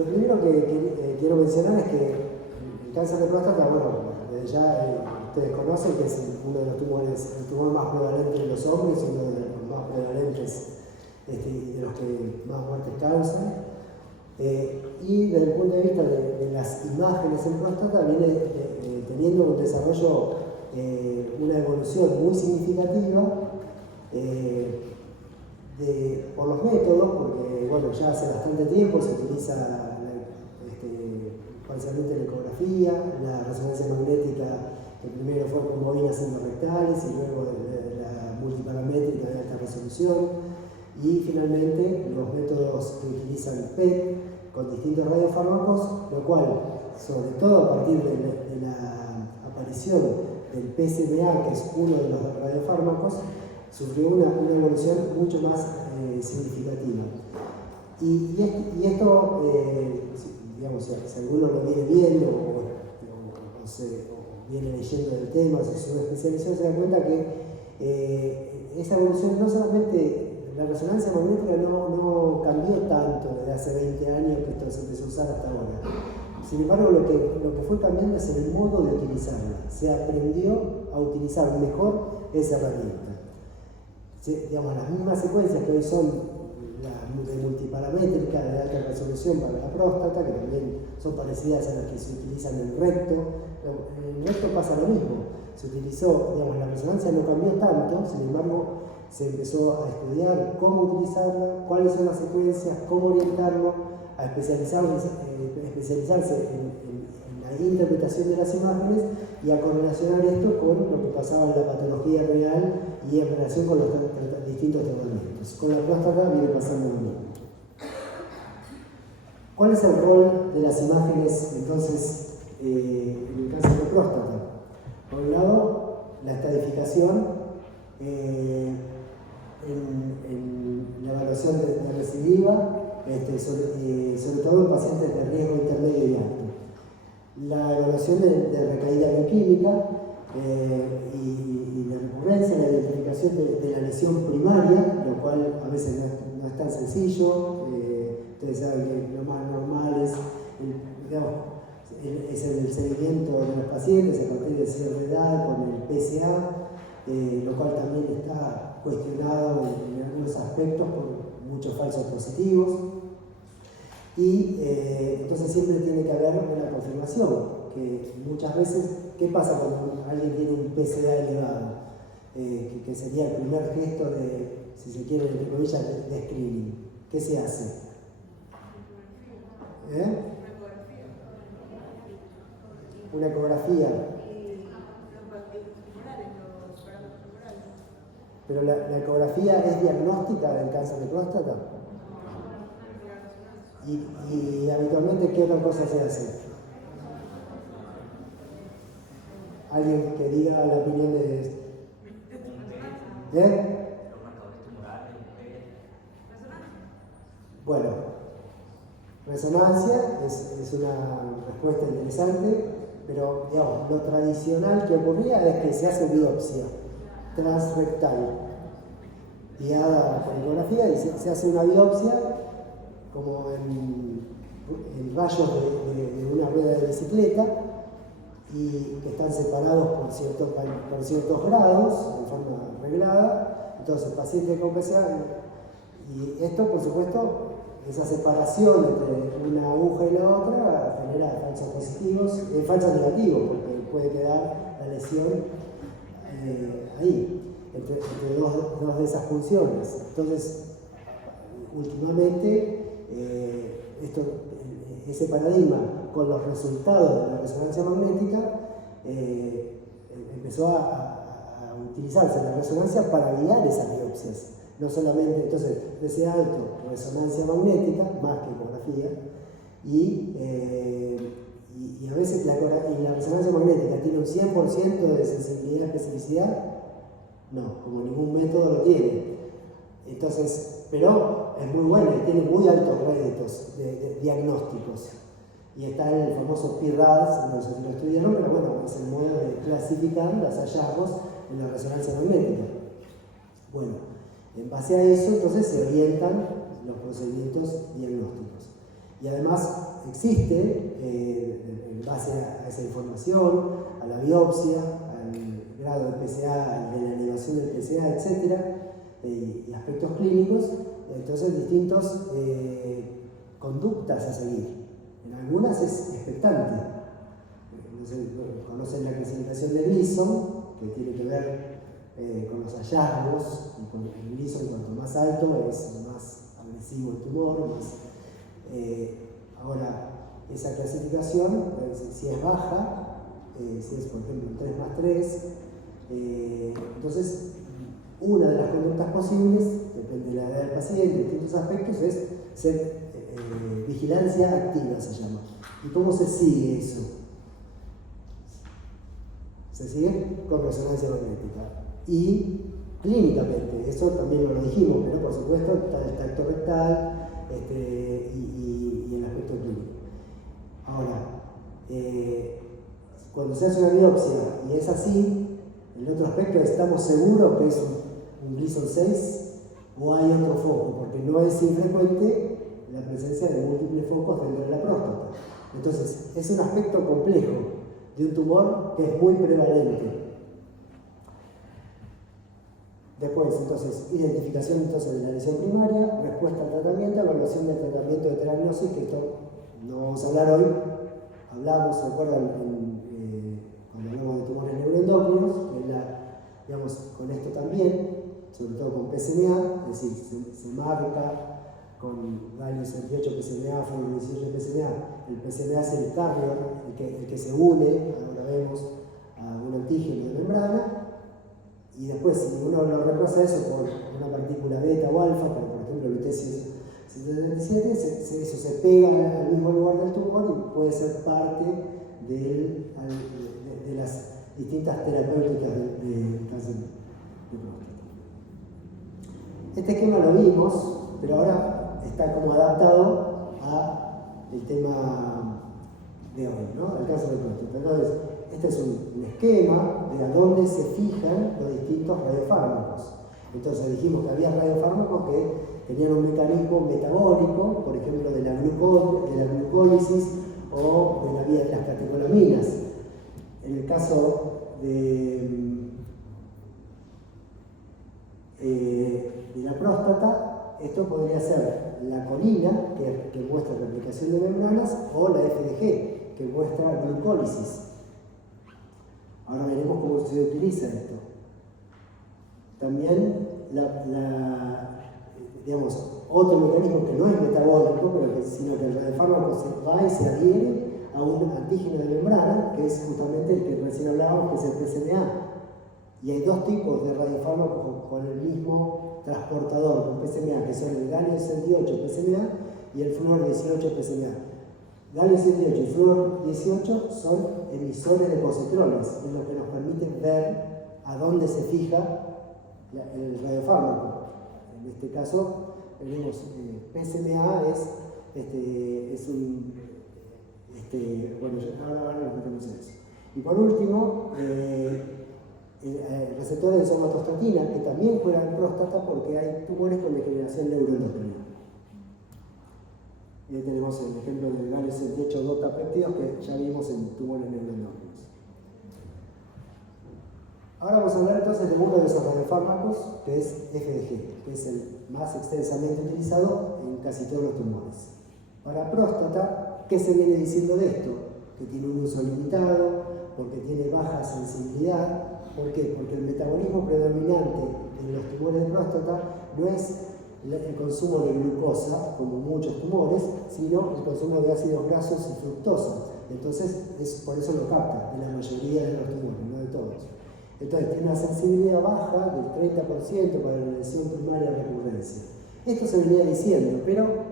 Lo primero que quiero mencionar es que el cáncer de próstata, bueno, desde ya ustedes conocen que es uno de los tumores, el tumor más prevalente en los hombres, uno de los más prevalentes y de los que más muertes causan. Y desde el punto de vista de las imágenes en próstata, viene teniendo un desarrollo, una evolución muy significativa por los métodos, porque bueno, ya hace bastante tiempo se utiliza parcialmente la ecografía, la resonancia magnética, que primero fue con bobinas endorrectales y luego la multiparamétrica de alta resolución, y finalmente los métodos que utilizan PET con distintos radiofármacos, lo cual, sobre todo a partir de la aparición del PSMA, que es uno de los radiofármacos, sufrió una evolución mucho más significativa. Y esto, digamos, si alguno lo viene viendo o viene leyendo del tema, o se una especialización, se da cuenta que esa evolución no solamente, la resonancia magnética no cambió tanto desde hace 20 años que esto se empezó a usar hasta ahora. Sin embargo, lo que fue cambiando es el modo de utilizarla. Se aprendió a utilizar mejor esa herramienta. Digamos, las mismas secuencias que hoy son de multiparamétrica de alta resolución para la próstata, que también son parecidas a las que se utilizan en el recto. En el recto pasa lo mismo. Se utilizó, digamos, la resonancia no cambió tanto, sin embargo, se empezó a estudiar cómo utilizarla, cuáles son las secuencias, cómo orientarlo, a especializarse en la interpretación de las imágenes y a correlacionar esto con lo que pasaba en la patología real y en relación con los distintos tratamientos. Con la próstata viene pasando lo mismo. ¿Cuál es el rol de las imágenes entonces en el cáncer de próstata? Por un lado, la estadificación en la evaluación de recidiva, sobre todo en pacientes de riesgo intermedio y alto. La evaluación de recaída bioquímica y la recurrencia, la identificación de la lesión primaria, lo cual a veces no es tan sencillo. Ustedes saben que lo más normal es el seguimiento de los pacientes a partir de cierta edad con el PSA, lo cual también está cuestionado en algunos aspectos por muchos falsos positivos. Y entonces siempre tiene que haber una confirmación, que muchas veces, ¿qué pasa cuando alguien tiene un PSA elevado? Que sería el primer gesto de, si se quiere, entre comillas, de screening. ¿Qué se hace? Una ecografía. Pero la ecografía es diagnóstica del cáncer de próstata. Y habitualmente, ¿qué otra cosa se hace? Alguien que diga la opinión de esto. Bueno, resonancia es una respuesta interesante, pero digamos, lo tradicional que ocurría es que se hace biopsia transrectal guiada por ecografía y se hace una biopsia como en rayos de una rueda de bicicleta y que están separados por ciertos grados en forma reglada. Entonces, paciente con PSA, y esto por supuesto, esa separación entre una aguja y la otra genera falsos positivos, falsos negativos, porque puede quedar la lesión ahí, entre dos de esas funciones. Entonces, últimamente, ese paradigma con los resultados de la resonancia magnética empezó a utilizarse la resonancia para guiar esas biopsias. No solamente, entonces, ese alto, resonancia magnética, más que ecografía, y a veces la resonancia magnética tiene un 100% de sensibilidad y especificidad. No, como ningún método lo tiene. Entonces, pero es muy bueno y tiene muy altos réditos de diagnósticos. Y está el famoso PIRADS, no sé si lo estudiaron, pero bueno, es el modo de clasificar los hallazgos en la resonancia magnética. Bueno, en base a eso, entonces se orientan los procedimientos diagnósticos. Y además existe, en base a esa información, a la biopsia, al grado de PSA, de la elevación del PSA, etc., y aspectos clínicos, entonces distintas conductas a seguir. En algunas es expectante. No sé, conocen la clasificación de Gleason, que tiene que ver con los hallazgos, y con el Gleason, cuanto más alto es más agresivo el tumor, más, ahora, esa clasificación, si es baja, si es por ejemplo un 3+3, entonces una de las conductas posibles, depende de la edad del paciente, de distintos aspectos, es ser vigilancia activa, se llama. ¿Y cómo se sigue eso? Se sigue con resonancia magnética. Y clínicamente, eso también lo dijimos, pero por supuesto está el tacto rectal y el aspecto clínico. Ahora, cuando se hace una biopsia y es así, el otro aspecto es: ¿estamos seguros que es un Gleason 6 o hay otro foco? Porque no es infrecuente la presencia de múltiples focos dentro de la próstata. Entonces, es un aspecto complejo de un tumor que es muy prevalente. Después, entonces, identificación entonces, de la lesión primaria, respuesta al tratamiento, evaluación del tratamiento de terapiosis, que esto no vamos a hablar hoy. Hablamos, ¿se acuerdan? Cuando hablamos de tumores neuroendocrinos, que digamos, con esto también, sobre todo con PSMA, es decir, se marca con galio 68 PSMA, fluor 18 PSMA. El PSMA es el carrier, el que se une, ahora vemos, a un antígeno de membrana. Y después, si uno lo reemplaza eso por una partícula beta o alfa, como por ejemplo el BT-177, eso se pega al mismo lugar del tumor y puede ser parte de las distintas terapéuticas del cáncer de próstata. Este esquema lo vimos, pero ahora está como adaptado al tema de hoy, ¿no? Al cáncer de próstata. Entonces, este es un esquema de a dónde se fijan los distintos radiofármacos. Entonces dijimos que había radiofármacos que tenían un mecanismo metabólico, por ejemplo de la glucólisis o de la vía de las catecolaminas. En el caso de la próstata, esto podría ser la colina, que muestra replicación de membranas, o la FDG, que muestra glucólisis. Ahora veremos cómo se utiliza esto. También, digamos, otro mecanismo que no es metabólico, sino que el radiofármaco se va y se adhiere a un antígeno de membrana, que es justamente el que recién hablábamos, que es el PSMA. Y hay dos tipos de radiofármacos con el mismo transportador, con PSMA, que son el galio 68 PSMA y el fluor 18 PSMA. Galio 68 y fluor 18 son emisores de positrones, es lo que nos permite ver a dónde se fija el radiofármaco. En este caso, tenemos PSMA es un. Bueno, ahora nos metemos en eso. Y por último, receptores de somatostatina, que también juegan en próstata porque hay tumores con degeneración neuroendocrina. Y ahí tenemos el ejemplo del galio 68 dotapéptidos que ya vimos en tumores neuroendocrinos. Ahora vamos a hablar entonces de uno de esos radiofármacos, que es FDG, que es el más extensamente utilizado en casi todos los tumores. Para próstata, ¿qué se viene diciendo de esto? Que tiene un uso limitado, porque tiene baja sensibilidad. ¿Por qué? Porque el metabolismo predominante en los tumores de próstata no es el consumo de glucosa, como muchos tumores, sino el consumo de ácidos grasos y fructosa. Entonces, por eso lo capta, de la mayoría de los tumores, no de todos. Entonces, tiene una sensibilidad baja del 30% para la lesión primaria de recurrencia. Esto se venía diciendo, pero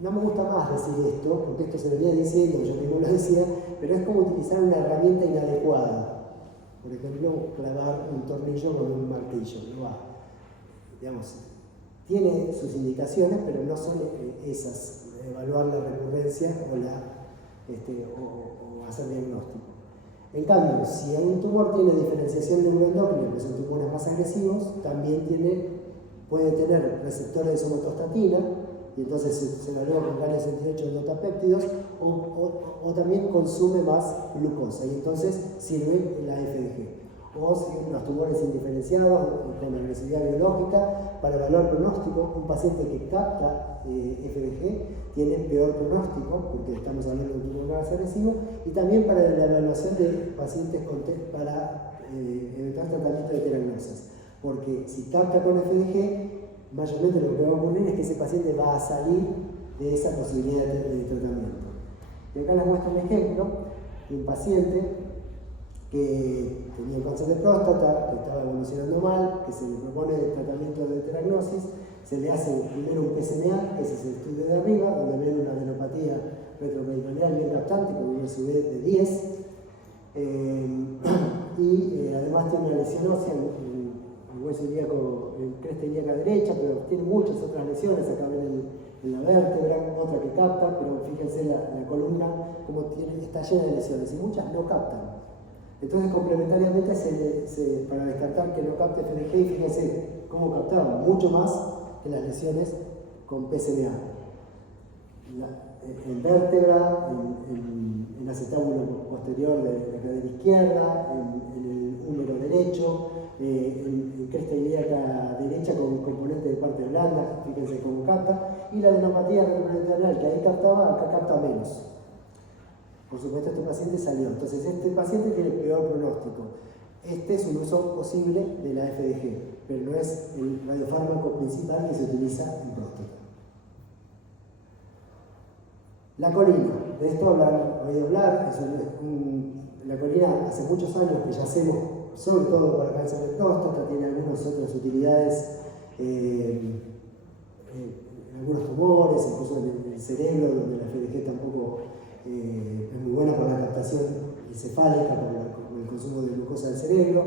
no me gusta más decir esto, porque esto se venía diciendo, yo mismo lo decía, pero es como utilizar una herramienta inadecuada. Por ejemplo, clavar un tornillo con un martillo, no va. Digamos, tiene sus indicaciones, pero no son esas, evaluar la recurrencia o hacer diagnóstico. En cambio, si un tumor tiene diferenciación neuroendocrina, que son tumores más agresivos, también puede tener receptores de somatostatina, y entonces se lo agrega con galio 68 endotapéptidos, o también consume más glucosa, y entonces sirve la FDG. O si los tumores indiferenciados con agresividad biológica, para evaluar pronóstico, un paciente que capta FDG tiene peor pronóstico, porque estamos hablando de un tumor más agresivo, y también para la evaluación de pacientes para evitar tratamiento de telangiectasias, porque si capta con FDG, mayormente lo que va a ocurrir es que ese paciente va a salir de esa posibilidad de tratamiento. Y acá les muestro un ejemplo de un paciente que tenía un cáncer de próstata, que estaba evolucionando mal, que se le propone el tratamiento de telangiectasis, se le hace primero un PSMA, ese es el estudio de arriba, donde ven una adenopatía retroperitoneal bien captante con un SUV de 10, y además tiene una lesión ósea en el hueso ilíaco, en cresta ilíaca derecha, pero tiene muchas otras lesiones, acá ven en la vértebra, otra que capta, pero fíjense la columna como está llena de lesiones, y muchas no captan. Entonces, complementariamente, para descartar que no capte FDG, fíjense cómo captaba mucho más que las lesiones con PSMA. En vértebra, en acetábulo posterior de la cadera izquierda, en el húmero derecho, en cresta ilíaca derecha con componente de parte blanda, fíjense cómo capta, y la adenopatía retroperitoneal que ahí captaba, acá capta menos. Por supuesto, este paciente salió. Entonces, este paciente tiene peor pronóstico. Este es un uso posible de la FDG, pero no es el radiofármaco principal que se utiliza en próstata. La colina. De esto he oído hablar. La colina hace muchos años que ya hacemos, sobre todo para cáncer de próstata, tiene algunas otras utilidades, algunos tumores, incluso en el cerebro, donde la FDG tampoco es muy buena por la captación encefálica, por el consumo de glucosa del cerebro,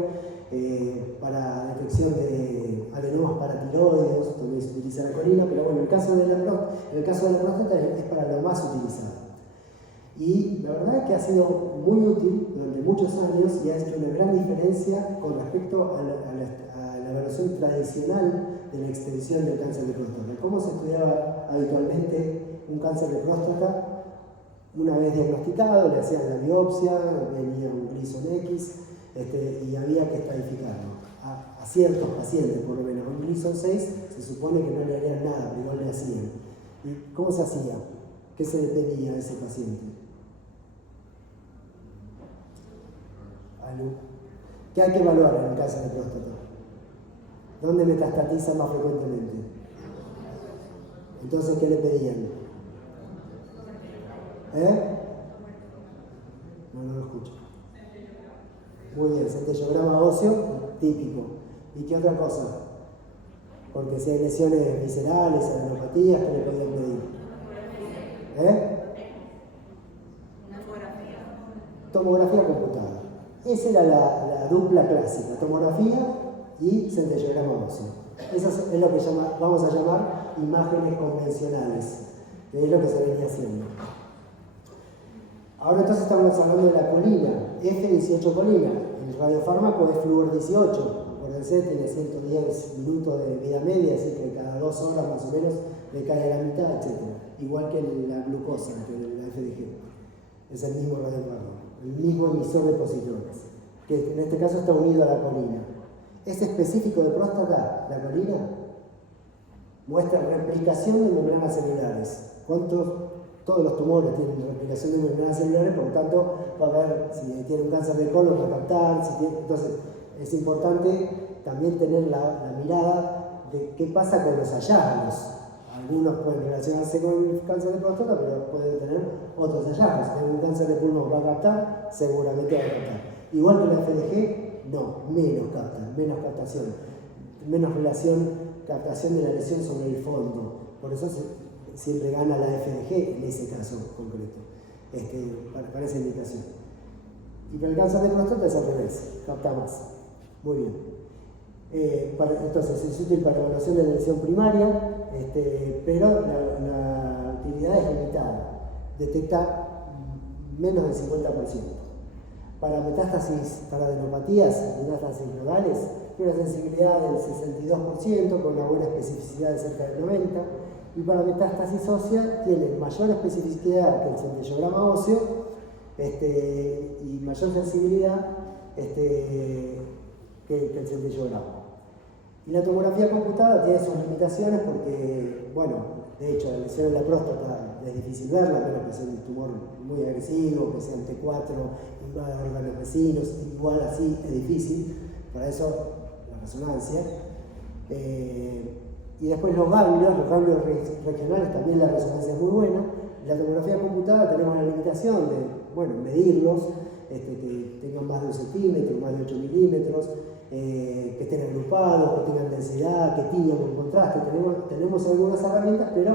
para detección de adenomas paratiroides, también se utiliza la colina, pero bueno, en el caso de la próstata es para lo más utilizado. Y la verdad es que ha sido muy útil durante muchos años y ha hecho una gran diferencia con respecto a la evaluación tradicional de la extensión del cáncer de próstata. ¿Cómo se estudiaba habitualmente un cáncer de próstata? Una vez diagnosticado, le hacían la biopsia, venía un Gleason X, y había que estadificarlo. A ciertos pacientes, por lo menos un Gleason 6, se supone que no le harían nada, pero igual le hacían. ¿Y cómo se hacía? ¿Qué se le pedía a ese paciente? ¿Qué hay que evaluar en el cáncer de próstata? ¿Dónde metastatiza más frecuentemente? Entonces, ¿qué le pedían? No lo escucho. Muy bien, centellograma óseo, típico. ¿Y qué otra cosa? Porque si hay lesiones viscerales, adenopatías, ¿qué le podían pedir? Tomografía computada. Esa era la dupla clásica, tomografía y centellograma óseo. Eso es lo que vamos a llamar imágenes convencionales, que es lo que se venía haciendo. Ahora entonces estamos hablando de la colina, F18 colina. El radiofármaco es flúor 18, acuérdense, tiene 110 minutos de vida media, así que cada 2 horas más o menos le cae a la mitad, etc. Igual que la glucosa, que la FDG. Es el mismo radiofármaco, el mismo emisor de positrones, que en este caso está unido a la colina. ¿Es específico de próstata la colina? Muestra replicación de membranas celulares. Todos los tumores tienen replicación de membranas celulares, por lo tanto, va a ver si tiene un cáncer de colon, va a captar. Entonces, es importante también tener la mirada de qué pasa con los hallazgos. Algunos pueden relacionarse con el cáncer de próstata, pero pueden tener otros hallazgos. Si tiene un cáncer de pulmón, va a captar, seguramente va a captar. Igual que la FDG, no, menos captan, menos captación, menos captación de la lesión sobre el fondo. Por eso siempre gana la FDG en ese caso concreto, para esa indicación. Y para el cáncer de próstata es al revés, capta más. Muy bien. Entonces es útil para la evaluación de la lesión primaria, pero la utilidad es limitada. Detecta menos del 50%. Para metástasis, para adenopatías, metástasis nodales, tiene una sensibilidad del 62%, con una buena especificidad de cerca del 90%. y para metástasis ósea tiene mayor especificidad que el centellograma óseo y mayor sensibilidad que el centellograma. Y la tomografía computada tiene sus limitaciones porque, bueno, de hecho, la lesión en la próstata es difícil verla, a menos que sea un tumor muy agresivo, que sea un T4, invada órganos vecinos, igual así es difícil, para eso la resonancia. Y después los ganglios regionales, también la resonancia es muy buena. La tomografía computada tenemos la limitación de, bueno, medirlos, que tengan más de 1 centímetro, más de 8 milímetros, que estén agrupados, que tengan densidad, que tiñan con contraste. Tenemos algunas herramientas, pero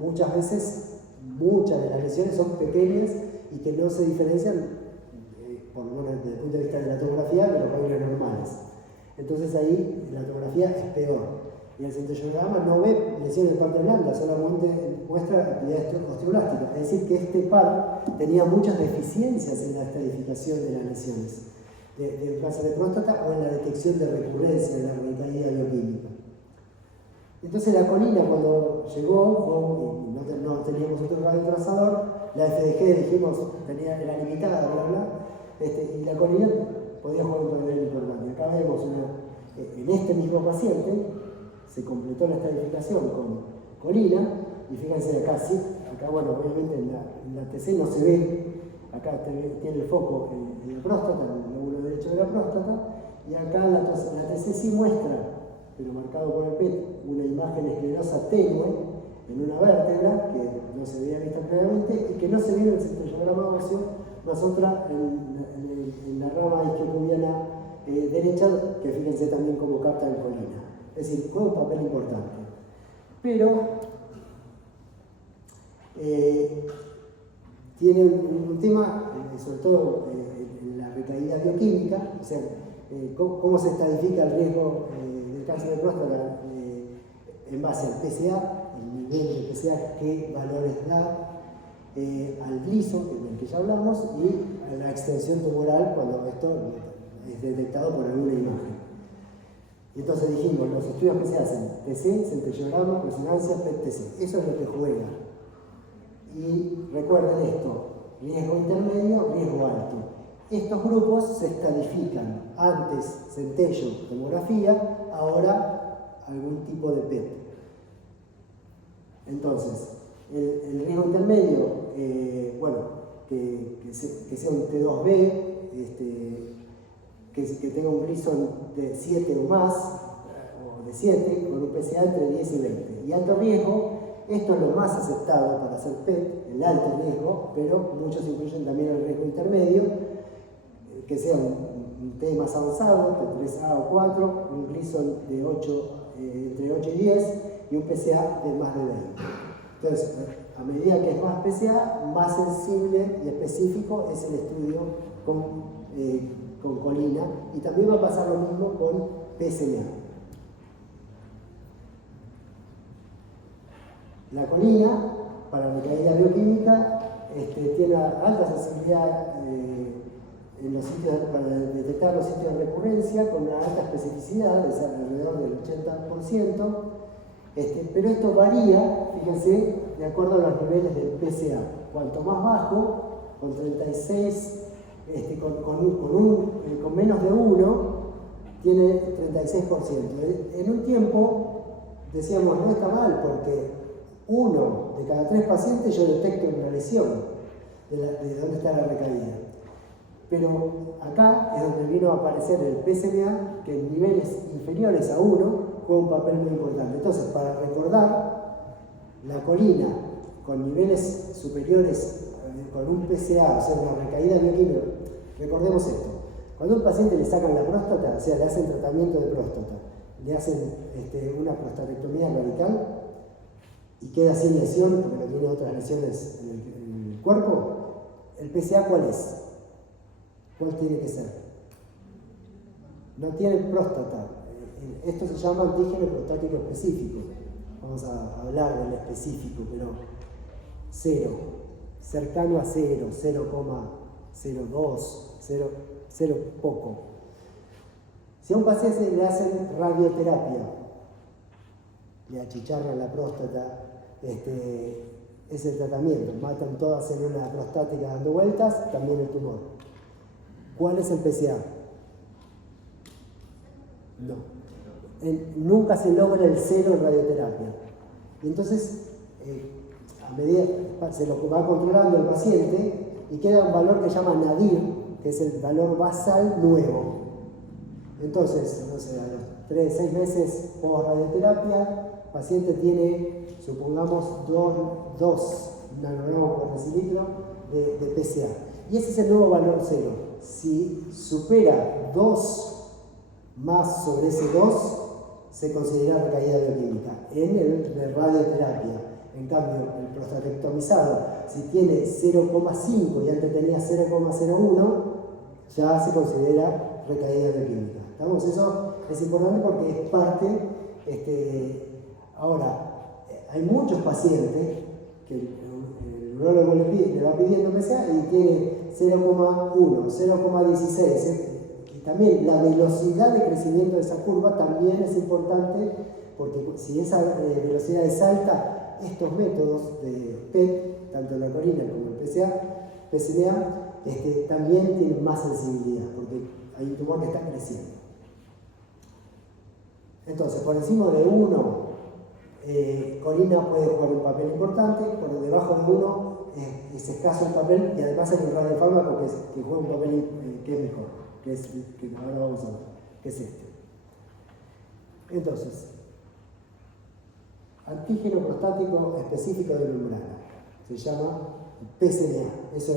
muchas veces, muchas de las lesiones son pequeñas y que no se diferencian, por lo menos desde el punto de vista de la tomografía, de los ganglios normales. Entonces ahí la tomografía es peor. Y el centellograma no ve lesiones de parte blanda, solamente muestra actividad osteoblástica. Es decir, que este par tenía muchas deficiencias en la estadificación de las lesiones de cáncer de próstata o en la detección de recurrencia de la recaída bioquímica. Entonces la colina, cuando llegó, y no teníamos otro radiotrazador, la FDG dijimos era limitada, bla, bla, y la colina podía jugar un papel importante. Acá vemos en este mismo paciente se completó la estadificación con colina, y fíjense acá, sí, acá bueno, obviamente en la TC no se ve, acá tiene el foco en la próstata, en el lóbulo derecho de la próstata, y acá la TC sí muestra, pero marcado por el PET, una imagen esclerosa tenue en una vértebra que no se había visto claramente y que no se ve en el centellograma óseo, más otra en la rama isquiopubiana derecha, que fíjense también cómo capta en colina. Es decir, juega un papel importante. Pero tiene un tema, sobre todo en la recaída bioquímica, o sea, cómo se estadifica el riesgo del cáncer de próstata en base al PSA, el nivel de PSA, qué valores da, al gliso, del que ya hablamos, y a la extensión tumoral cuando esto es detectado por alguna imagen. Y entonces dijimos, los estudios que se hacen, TC, centellograma, resonancia, PET-TC, eso es lo que juega. Y recuerden esto, riesgo intermedio, riesgo alto. Estos grupos se estadifican, antes centello, tomografía, ahora algún tipo de PET. Entonces, el riesgo intermedio, bueno, que sea un T2B, que tenga un Gleason de 7 o más, o de 7, con un PSA entre 10 y 20. Y alto riesgo, esto es lo más aceptado para hacer PET, el alto riesgo, pero muchos incluyen también el riesgo intermedio, que sea un T más avanzado, T3A o 4, un Gleason de entre 8 y 10, y un PSA de más de 20. Entonces, a medida que es más PSA, más sensible y específico es el estudio con colina, y también va a pasar lo mismo con PSMA. La colina, para recaída bioquímica, tiene alta sensibilidad en los sitios, para detectar los sitios de recurrencia, con una alta especificidad, de ser alrededor del 80%, pero esto varía, fíjense, de acuerdo a los niveles del PSA. Cuanto más bajo, con 36, con menos de 1, tiene 36%. En un tiempo decíamos, no está mal, porque 1 de cada 3 pacientes yo detecto una lesión de dónde está la recaída. Pero acá es donde vino a aparecer el PSMA, que en niveles inferiores a 1 juega un papel muy importante. Entonces, para recordar, la colina con niveles superiores, con un PSA, o sea, una recaída bioquímica, recordemos esto. Cuando a un paciente le sacan la próstata, o sea, le hacen tratamiento de próstata, le hacen una prostatectomía radical y queda sin lesión, porque no tiene otras lesiones en el cuerpo, ¿el PSA cuál es? ¿Cuál tiene que ser? No tiene próstata. Esto se llama antígeno prostático específico. Vamos a hablar del específico, pero 0, cercano a 0, 0,02, 0 poco. Si a un paciente le hacen radioterapia le achicharran la próstata, es el tratamiento. Matan todas las células prostáticas dando vueltas, también el tumor. ¿Cuál es el PSA? No. Nunca se logra el cero en radioterapia. Y entonces, a medida se lo va controlando el paciente y queda un valor que se llama nadir, que es el valor basal nuevo. Entonces, no sé, a los 6 meses post radioterapia, el paciente tiene, supongamos, 2 nanogramos por decilitro de PSA. Y ese es el nuevo valor cero. Si supera 2 más sobre ese 2, se considera recaída bioquímica en el radioterapia. En cambio, el prostatectomizado, si tiene 0,5 y antes tenía 0,01, ya se considera recaída bioquímica. ¿Estamos? Eso es importante porque es parte. Ahora, hay muchos pacientes que el urólogo le va pidiendo PSA y tiene 0,1, 0,16. Y también la velocidad de crecimiento de esa curva también es importante, porque si esa velocidad es alta, estos métodos de PET, tanto la corina como el PSMA, también tienen más sensibilidad, porque hay un tumor que está creciendo. Entonces, por encima de 1, colina puede jugar un papel importante, por debajo de 1 es escaso el papel, y además hay un radiofármaco que juega un papel que es mejor, que ahora vamos a ver, que es este. Entonces, antígeno prostático específico de membrana, se llama PSMA. Eso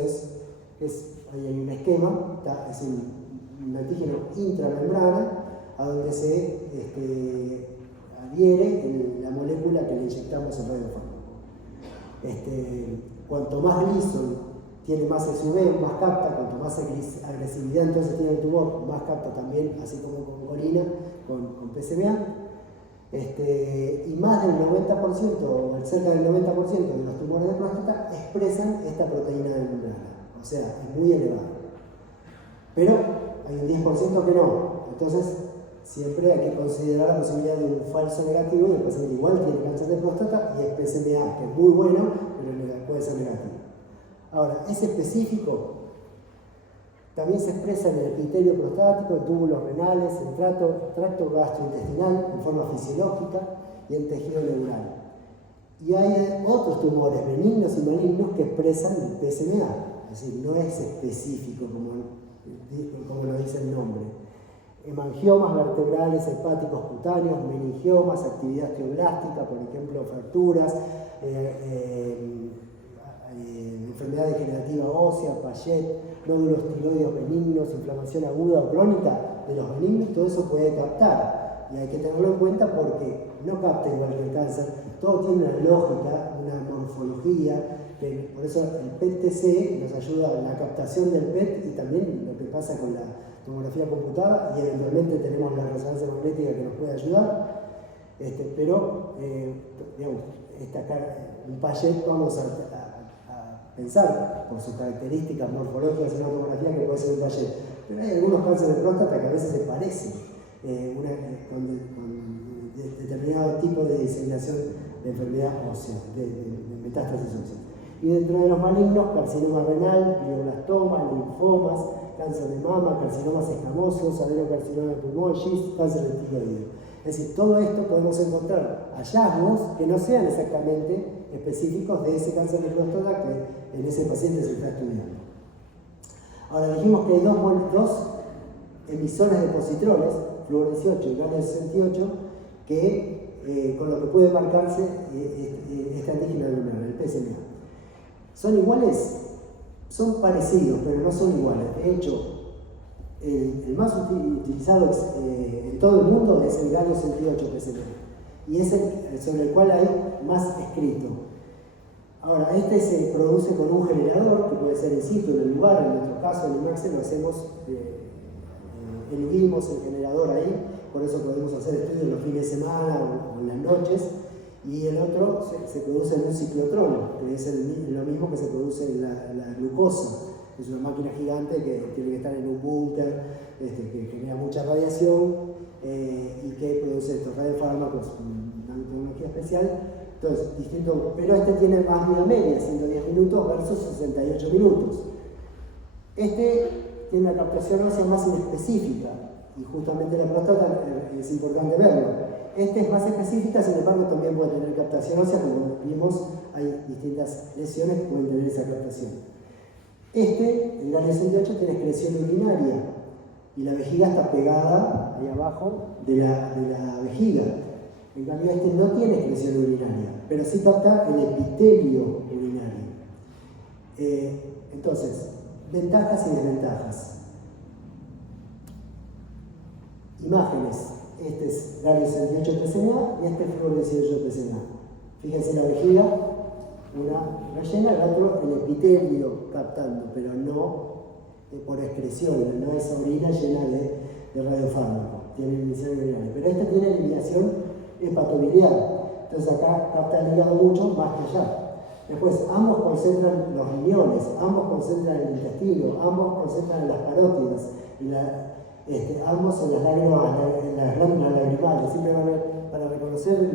ahí hay un esquema, es un antígeno intramembrana a donde se adhiere la molécula que le inyectamos en radiofármaco. Cuanto más liso tiene más SUV, más capta, cuanto más agresividad entonces tiene el tumor, más capta también, así como con colina, con PSMA. Y más del 90%, o cerca del 90% de los tumores de próstata expresan esta proteína de membrana, o sea, es muy elevado. Pero hay un 10% que no, entonces siempre hay que considerar la posibilidad de un falso negativo, y el paciente igual tiene cáncer de próstata y es PSMA, que es muy bueno, pero puede ser negativo. Ahora, es específico. También se expresa en el epitelio prostático, en túbulos renales, en tracto gastrointestinal, en forma fisiológica y en tejido neural. Y hay otros tumores benignos y malignos que expresan el PSMA, es decir, no es específico como lo dice el nombre. Hemangiomas vertebrales, hepáticos cutáneos, meningiomas, actividad osteoblástica, por ejemplo, fracturas, enfermedad degenerativa ósea, Payet, nódulos tiroides benignos, inflamación aguda o crónica de los benignos, todo eso puede captar. Y hay que tenerlo en cuenta porque no capta igual que el cáncer, todo tiene una lógica, una morfología, por eso el PET-TC nos ayuda en la captación del PET y también lo que pasa con la tomografía computada, y eventualmente tenemos la resonancia magnética que nos puede ayudar, pero digamos, un Payet vamos a pensar por sus características morfológicas en la tomografía que puede ser un Payet, pero hay algunos cánceres de próstata que a veces se parecen con determinado tipo de diseminación de enfermedad ósea, de metástasis ósea. Y dentro de los malignos, carcinoma renal, glioblastoma, linfomas, cáncer de mama, carcinomas escamosos, adenocarcinoma de pulmón, GIST, cáncer de tiroides. Es decir, todo esto podemos encontrar hallazgos que no sean exactamente específicos de ese cáncer de próstata que en ese paciente se está estudiando. Ahora dijimos que hay dos emisores de positrones, fluor 18 y galio 68, que con lo que puede marcarse este antígeno de membrana, el PSMA. ¿Son iguales? Son parecidos, pero no son iguales. De hecho, el más utilizado en todo el mundo es el galio 68 PSMA, y es el sobre el cual hay más escrito. Ahora, este se produce con un generador que puede ser in situ en el lugar. En nuestro caso, en IMAXE, lo hacemos, eludimos el generador ahí, por eso podemos hacer estudios los fines de semana o en las noches. Y el otro se produce en un ciclotrón, que es lo mismo que se produce en la glucosa. Es una máquina gigante que tiene que estar en un búnker, que genera mucha radiación y que produce estos radiofármacos, una tecnología tomografía especial, entonces distinto, pero este tiene más vida media, 110 minutos versus 68 minutos. Este tiene una captación ósea más inespecífica, y justamente la próstata es importante verlo. Este es más específica, sin embargo también puede tener captación ósea, como vimos, hay distintas lesiones que pueden tener esa captación. El Galio 68, tiene excreción urinaria, y la vejiga está pegada ahí abajo de la vejiga. En cambio este no tiene excreción urinaria, pero sí capta el epitelio urinario. Entonces, ventajas y desventajas. Imágenes. Este es Galio 68 PSMA y este es Flúor 18 PSMA. Fíjense la vejiga, una rellena, el otro el epitelio captando, pero no por excreción, no es orina llena de radiofármaco, tiene eliminación urinaria. Pero este tiene eliminación hepatobiliar, entonces acá capta el hígado mucho más que allá. Después, ambos concentran los riñones, ambos concentran el intestino, ambos concentran en las parótidas, ambos en las lágrimas, en las glándulas lagrimales. Siempre para reconocer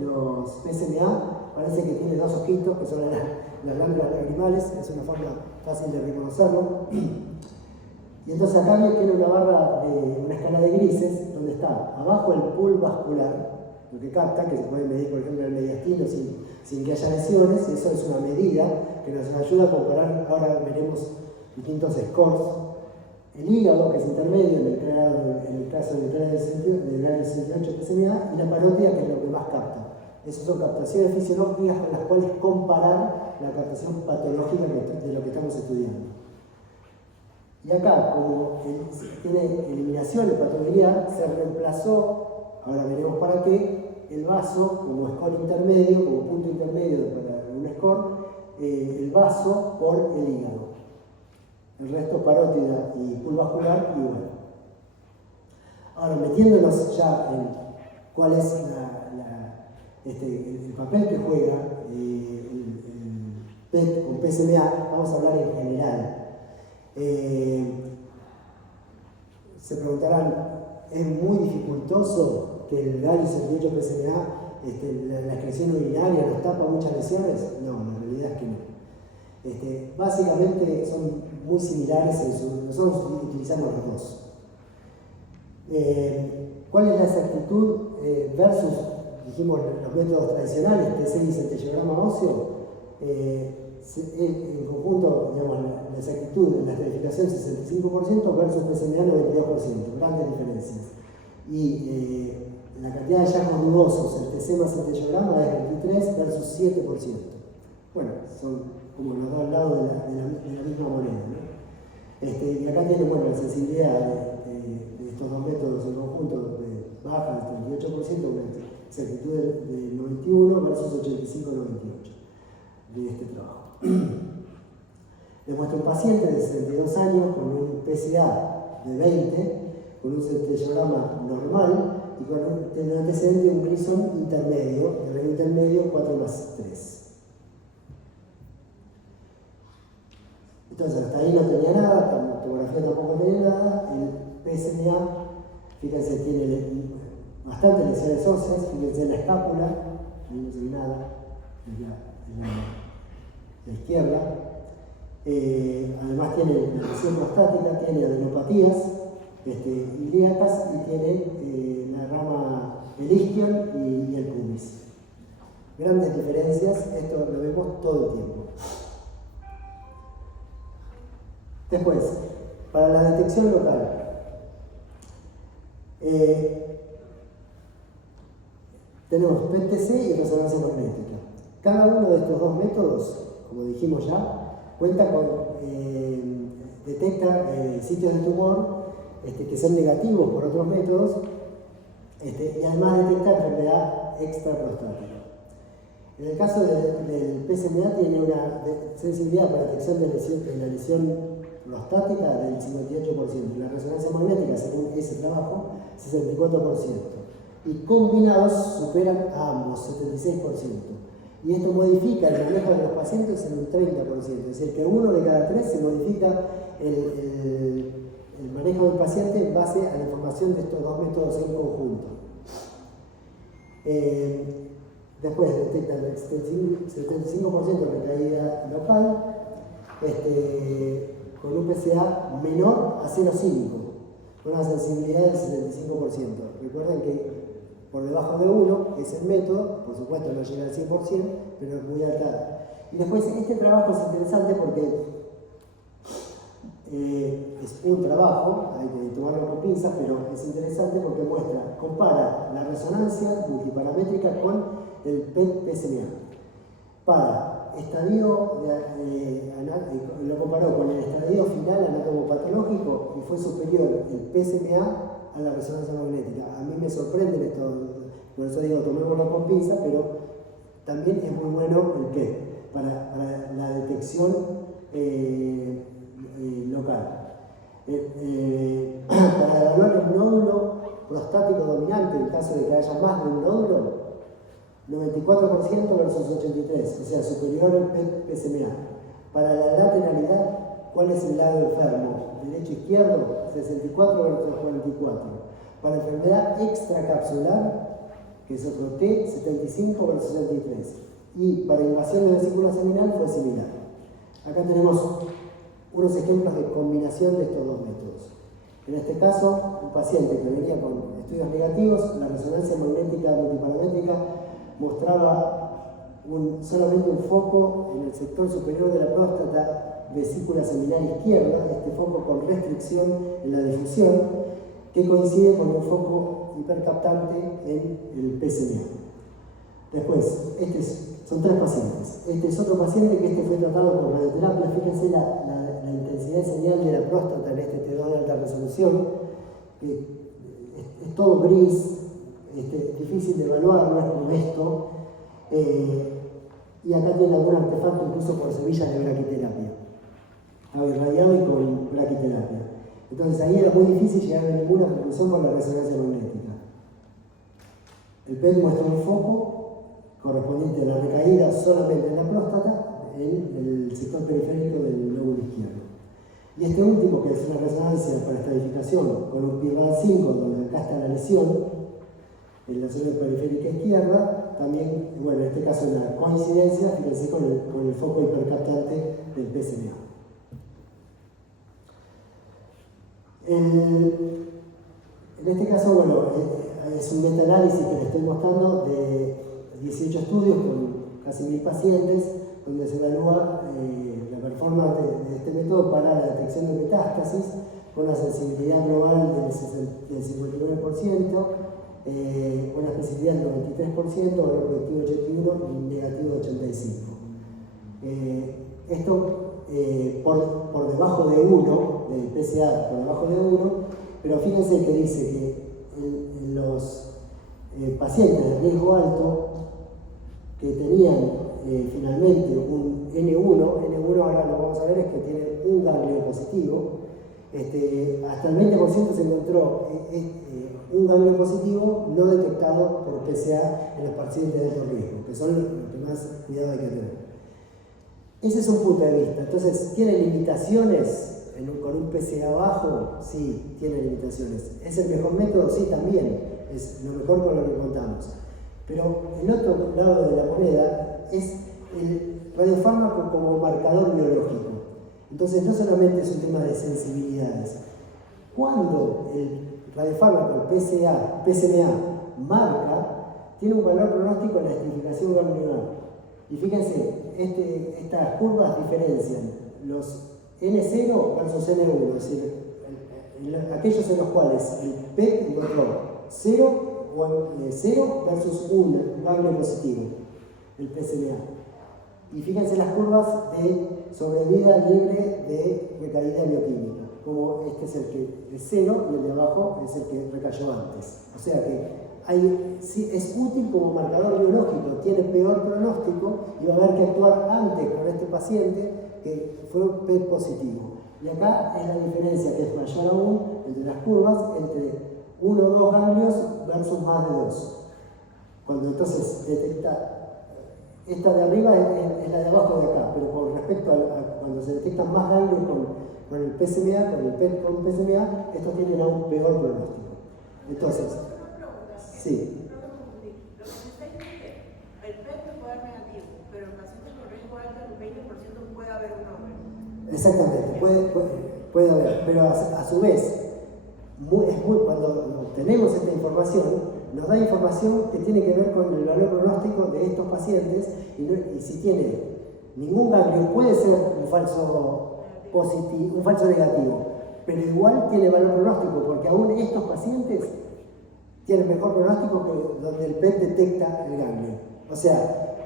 los PSMA parece que tiene dos ojitos que son las glándulas lagrimales, es una forma fácil de reconocerlo. Y entonces acá tiene una barra, una escala de grises, donde está abajo el pool vascular, lo que capta, que se puede medir por ejemplo el mediastino sin que haya lesiones, y eso es una medida que nos ayuda a comparar, ahora veremos distintos scores. El hígado, que es intermedio en el caso del Galio 68 PSMA, y la parótida, que es lo que más capta. Esas son captaciones fisiológicas con las cuales comparar la captación patológica de lo que estamos estudiando. Y acá, como tiene eliminación hepatobiliar, se reemplazó, ahora veremos para qué, el vaso como score intermedio, como punto intermedio para un score, el vaso por el hígado. El resto parótida y pool vascular igual. Ahora, metiéndonos ya en cuál es el papel que juega el PET con PSMA, vamos a hablar en general. Se preguntarán, ¿es muy dificultoso que el Galio 68 PSMA, la excreción urinaria nos tapa muchas lesiones? No, la realidad es que no. Básicamente son muy similares, nosotros utilizamos los dos. ¿Cuál es la exactitud versus, dijimos, los métodos tradicionales, TC y centellograma óseo? En conjunto, digamos, la exactitud en la estratificación 65% versus PSMA 92%, grandes diferencias. Y la cantidad de hallazgos dudosos, el TC más centellograma es 23 versus 7%. Bueno, son como los dos lados de la misma moneda, ¿no? Y acá tiene, bueno, la sensibilidad de estos dos métodos en conjunto de baja del 38%, una exactitud de 91 versus 85-98 de este trabajo. Les muestro un paciente de 62 años con un PSA de 20, con un centellograma normal y con un antecedente de un Gleason intermedio, de rango intermedio 4+3. Entonces, hasta ahí no tenía nada, la tomografía tampoco tenía nada, el PSMA, fíjense, tiene bastantes lesiones óseas, fíjense en la escápula, ahí no se ve nada, en la izquierda. Además tiene lesión prostática, tiene adenopatías ilíacas y tiene la rama, el isquion y el pubis. Grandes diferencias, esto lo vemos todo el tiempo. Después, para la detección local, tenemos PET-TC y resonancia magnética. Cada uno de estos dos métodos, como dijimos ya, cuenta con, detecta sitios de tumor que son negativos por otros métodos y además detecta enfermedad extraprostática. En el caso del PSMA tiene una sensibilidad para detección de la lesión prostática del 58%, la resonancia magnética, según ese trabajo, 64%. Y combinados superan a ambos, 76%. Y esto modifica el manejo de los pacientes en un 30%, es decir, que uno de cada tres se modifica el manejo del paciente en base a la información de estos dos métodos en conjunto. Después detecta el 75% de recaída local, con un PSA menor a 0,5, con una sensibilidad del 75%. Recuerden que por debajo de 1 es el método, por supuesto no llega al 100%, pero es muy alta. Y después este trabajo es interesante porque es un trabajo, hay que tomarlo con pinzas, pero es interesante porque compara la resonancia multiparamétrica con el PET-PSMA. Para estadio, lo comparó con el estadio final anatomopatológico y fue superior el PSMA a la resonancia magnética. A mí me sorprenden esto, por eso digo, tomémoslo con pinzas, pero también es muy bueno el PET para la detección local. Para evaluar el nódulo prostático dominante, en caso de que haya más de un nódulo, 94% versus 83%, o sea, superior al PSMA. Para la lateralidad, ¿cuál es el lado enfermo? Derecho-izquierdo, 64 versus 44. Para enfermedad extracapsular, que es otro T, 75 versus 63. Y para invasión de vesícula seminal fue similar. Acá tenemos unos ejemplos de combinación de estos dos métodos. En este caso, un paciente que venía con estudios negativos, la resonancia magnética multiparamétrica mostraba solamente un foco en el sector superior de la próstata, vesícula seminal izquierda, este foco con restricción en la difusión, que coincide con un foco hipercaptante en el PSMA. Después, son 3 pacientes. Este es otro paciente que fue tratado con radioterapia. Fíjense la intensidad de señal de la próstata en este T2 de alta resolución. Es todo gris, difícil de evaluar, no es como esto. Y acá tiene algún artefacto incluso por semillas de braquiterapia. Irradiado y con braquiterapia. Entonces ahí era muy difícil llegar a ninguna conclusión por la resonancia magnética. El PET muestra un foco correspondiente a la recaída solamente en la próstata, en el sector periférico del lóbulo izquierdo. Y este último, que es una resonancia para estadificación con un PIRAD5, donde acá está la lesión, en la zona periférica izquierda, también, bueno, en este caso una coincidencia, fíjense, con el foco hipercaptante del PSMA. En este caso, bueno, es un metaanálisis que les estoy mostrando de 18 estudios con casi 1000 pacientes, donde se evalúa la performance de este método para la detección de metástasis, con una sensibilidad global del 59%, una especificidad del 93%, valor predictivo 81 y negativo 85. Esto por debajo de 1, del PSA por debajo de 1, pero fíjense que dice que en los pacientes de riesgo alto que tenían finalmente un N1 ahora lo vamos a ver, es que tiene un ganglio positivo, hasta el 20% se encontró un ganglio positivo no detectado por PSA en los pacientes de alto riesgo, que son los que más cuidado hay que tener. Ese es un punto de vista. Entonces, ¿tiene limitaciones con un PSA bajo? Sí, tiene limitaciones. ¿Es el mejor método? Sí, también. Es lo mejor con lo que contamos. Pero el otro lado de la moneda es el radiofármaco como marcador biológico. Entonces, no solamente es un tema de sensibilidades. Cuando el radiofármaco, el PSMA, marca, tiene un valor pronóstico en la estratificación ganglionar. Y fíjense, estas curvas diferencian los N0 versus N1, es decir, aquellos en los cuales el PET encontró 0 versus 1 ganglio positivo, el PSMA. Y fíjense las curvas de sobrevida libre de recaída bioquímica, como este es el que es 0 y el de abajo es el que recayó antes. O sea que es útil como marcador biológico, tiene peor pronóstico y va a haber que actuar antes con este paciente que fue un PET positivo. Y acá es la diferencia que es mayor aún entre las curvas, entre 1 o 2 ganglios versus más de 2. Cuando entonces detecta, esta de arriba es la de abajo de acá, pero con respecto a cuando se detectan más ganglios con el PSMA, con el PET con PSMA, estos tienen aún peor pronóstico. Entonces, sí. Lo que me está diciendo es que haber un nombre. Exactamente, puede haber, pero a su vez, cuando obtenemos esta información, nos da información que tiene que ver con el valor pronóstico de estos pacientes y si tiene ningún ganglio, puede ser un falso positivo, un falso negativo, pero igual tiene valor pronóstico, porque aún estos pacientes tienen mejor pronóstico que donde el PET detecta el ganglio. O sea,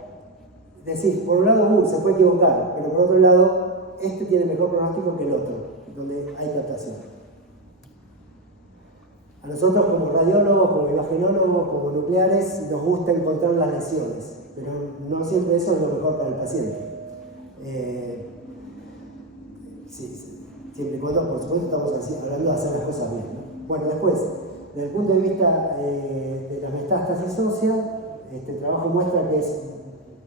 decir, por un lado se puede equivocar, pero por otro lado, este tiene mejor pronóstico que el otro, donde hay captación. A nosotros como radiólogos, como imagenólogos, como nucleares, nos gusta encontrar las lesiones, pero no siempre eso es lo mejor para el paciente. Siempre y cuando, por supuesto, estamos hablando de hacer las cosas bien, ¿no? Bueno, después, desde el punto de vista de la metástasis ósea, este trabajo muestra que es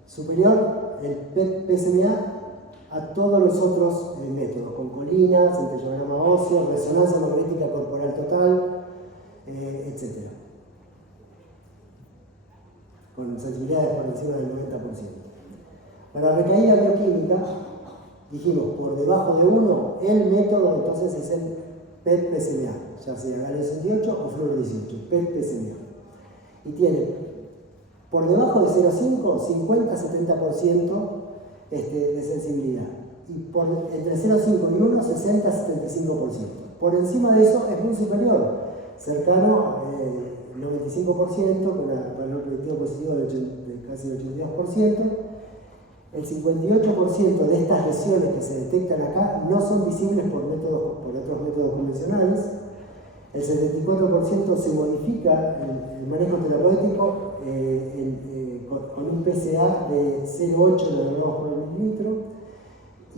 superior el PET-PSMA a todos los otros métodos, con colina, centellograma óseo, resonancia magnética corporal total, etc. Con sensibilidades por encima del 90%. Para la recaída bioquímica, dijimos, por debajo de 1, el método entonces es el PET-PSMA, ya sea galio 68 o fluoruro 18, PET-PSMA. Y tiene, por debajo de 0,5, 50-70% de sensibilidad. Y entre 0,5 y 1, 60-75%. Por encima de eso es muy superior, cercano al 95%, con un valor predictivo positivo de casi el 82%. El 58% de estas lesiones que se detectan acá no son visibles por otros métodos convencionales. El 74% se modifica el manejo terapéutico con un PSA de 0,8 nanogramos por mililitro.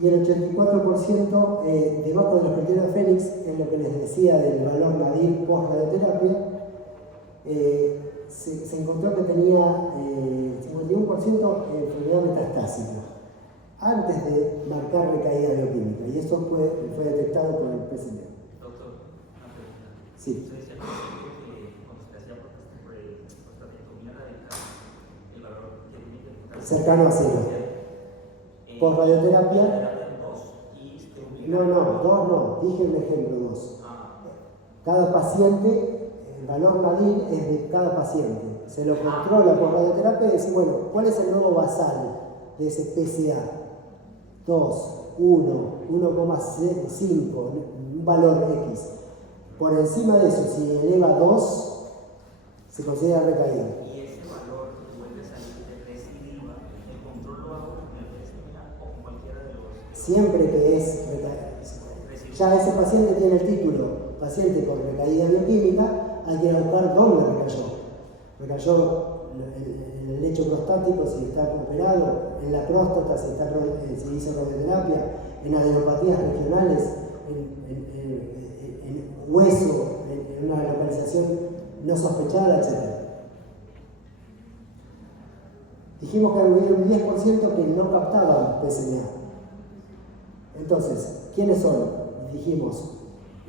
Y el 84% debajo de los criterios de Fénix, en lo que les decía del valor Nadir post-radioterapia, se encontró que tenía 51% enfermedad metastásica, antes de marcar recaída bioquímica, y eso fue detectado por el PSMA. Doctor, una pregunta. Sí. Usted decía que cuando se le hacía prostatectomía radical, el valor que tiene que estar Cercano a 0. Por radioterapia. No, 2 no, dije un ejemplo 2. Cada paciente, el valor Nadir es de cada paciente. Se lo controla por radioterapia y dice, bueno, ¿cuál es el nuevo basal de ese PSA? 2, 1, 1,5, un valor X. Por encima de eso, si eleva 2, se considera recaída. ¿Y ese valor que vuelve a salir de recidiva, el control lo hago con el PSMA o con cualquiera de los? Siempre que es recaída. Ya ese paciente tiene el título, paciente con recaída bioquímica, hay que ir a buscar dónde recayó. Recayó en el lecho prostático si está operado, en la próstata si hizo radioterapia, en adenopatías regionales, en hueso, en una localización no sospechada, etc. Dijimos que había un 10% que no captaban PSMA. Entonces, ¿quiénes son? Dijimos,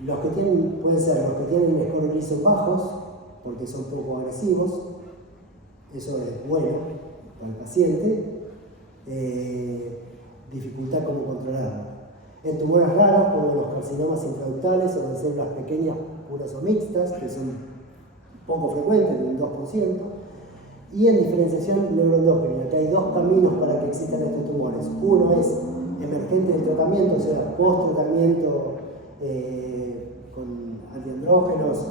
los que tienen, pueden ser los que tienen score Gleason bajos, porque son poco agresivos, eso es bueno para el paciente, dificultad cómo controlarlo. En tumores raros, como los carcinomas intraductales o en células pequeñas, puras o mixtas, que son poco frecuentes, un 2%, y en diferenciación neuroendocrina, que hay dos caminos para que existan estos tumores. Uno es emergente del tratamiento, o sea, post-tratamiento con antiandrógenos